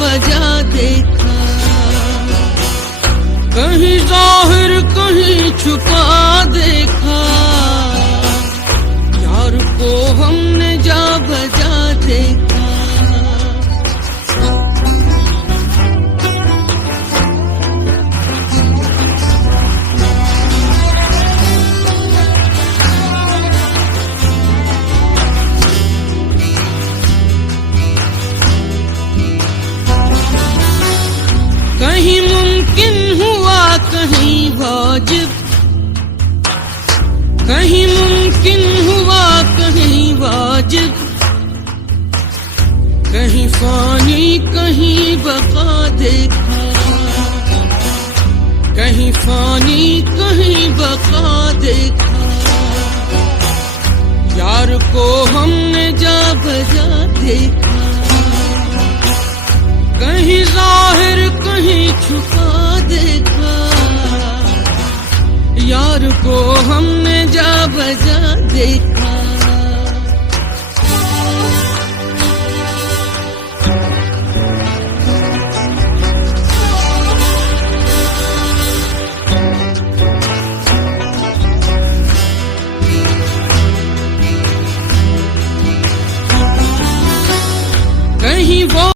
बजा देखा, कहीं जाहिर कहीं छुपा देखा, यार को हमने जा बजा देखा। कहीं मुमकिन हुआ कहीं वाजिब, कहीं मुमकिन हुआ कहीं वाजिब, कहीं फानी कहीं बका देखा, कहीं फानी कहीं बका देखा, यार को हमने जा बजा देखा, कहीं जाहिर कहीं छुपा देखा, यार को हमने जा बजा देखा।